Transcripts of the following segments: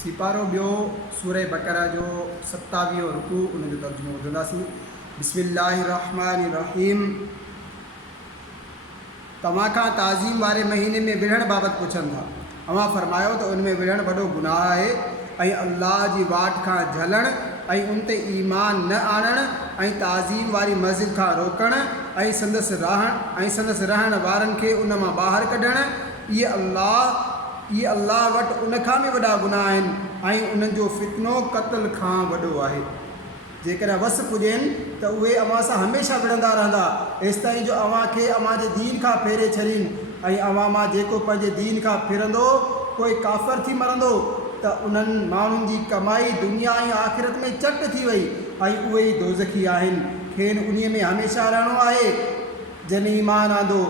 सिपारो ॿियो सूरह बकरा जो 27 रुकू उन जो तर्जुमो ॿुधंदासीं। बिस्मिल्लाहिर्रहमानिर्रहीम। तव्हां खां ताज़ीम वारे महीने में विढ़ण बाबति पुछनि था। अवां फरमायो त उन में विढ़ण वॾो गुनाह आहे ऐं अल्लाह जी वाट खां झलण ऐं उन ते ईमान न आणणु ऐं ताज़ीम वारी मस्जिद खां रोकणु ऐं संदसि रहण वारनि खे उन मां ॿाहिरि कढणु, इहे अल्लाह वटि उन खां बि वॾा गुनाह आहिनि ऐं उन्हनि जो फितनो क़त्ल खां वॾो आहे। जेकॾहिं वस पुॼेनि त उहे अव्हां सां हमेशह विढ़ंदा रहंदा एसि ताईं जो अव्हां खे अव्हां जे दीन खां फेरे छॾीनि, ऐं अव्हां मां जेको पंहिंजे दीन खां फिरंदो कोई काफ़िर थी मरंदो त उन्हनि माण्हुनि जी कमाई दुनिया ऐं आख़िरत में चट थी वई ऐं उहे ई दोज़खी आहिनि। खेनि उन में हमेशह रहणो आहे जन ईमान आंदो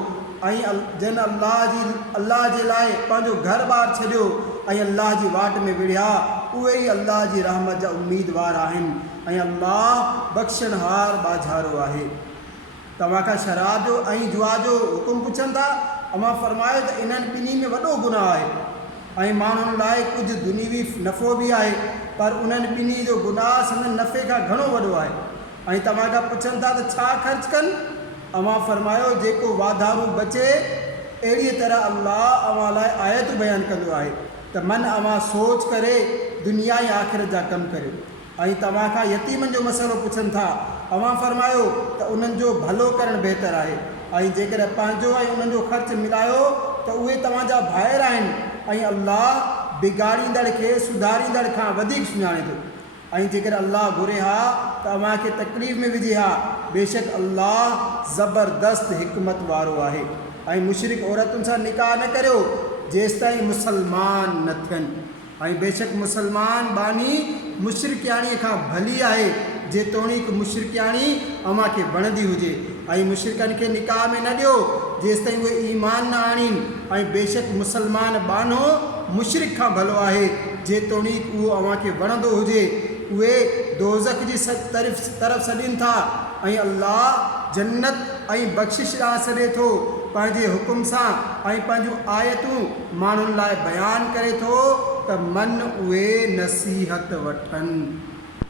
ऐं जन अल्लाह जे लाइ पंहिंजो घर ॿार छॾियो ऐं अल्लाह जी वाट में विढ़िया, उहे ई अल्लाह जी रहमत जा उम्मीदवार आहिनि ऐं अल्लाह बख़्शनहार बाझारो आहे। तव्हां खां शराब जो ऐं जुआ जो हुकुम पुछनि था। अव्हां फरमायो त इन्हनि ॿिन्ही में वॾो गुनाह आहे ऐं माण्हुनि लाइ कुझु दुनियावी नफ़ो बि आहे, पर उन्हनि ॿिन्ही जो गुनाह संदनि नफ़े खां घणो वॾो आहे। ऐं तव्हां खां पुछनि था त छा ख़र्च कनि। अव्हां फरमायो जेको वाधारू बचे, अहिड़ीअ तरह अल्लाह अव्हां लाइ आयत बयानु कंदो आहे त मन अव्हां सोच करे दुनिया ऐं आख़िरत जा कमु करियो। ऐं तव्हां खां यतीमनि जो मसइलो पुछनि था। अव्हां फरमायो त उन्हनि जो भलो करणु बहितरु आहे ऐं जेकॾहिं पंहिंजो ऐं उन्हनि जो ख़र्चु मिलायो त उहे तव्हांजा भाइर आहिनि ऐं अल्लाह बिगाड़ींदड़ खे सुधारींदड़ खां वधीक सुञाणे थो। ऐं जेकॾहिं अल्लाह घुरे हा त अव्हां खे तकलीफ़ में विझे हा, बेशक अल्लाह ज़बरदस्त हिकमत वारो आहे। ऐं मुशरिक औरतुनि सां निकाह न करियो जेसि ताईं मुसलमान न थियनि, ऐं बेशक मुसलमान बानी मुशरिकियाणीअ खां भली आहे जेतोणीकि मुशरिकियाणी अव्हां खे वणंदी हुजे। ऐं मुशरिकनि खे निकाह में न ॾियो जेसि ताईं उहे ईमान न आणीनि, ऐं बेशक मुसलमान बानो मुशरिक खां भलो आहे जेतोणीकि उहो अव्हां खे वणंदो हुजे। उहे दोज़ख जी तरफ़ सॾीनि था ऐं अल्लाह जन्नत ऐं बख़्शिश ॾांहुं सॾे थो पंहिंजे हुकुम सां ऐं पंहिंजूं आयतूं माण्हुनि लाइ बयानु करे थो त मन उहे नसीहत वठनि।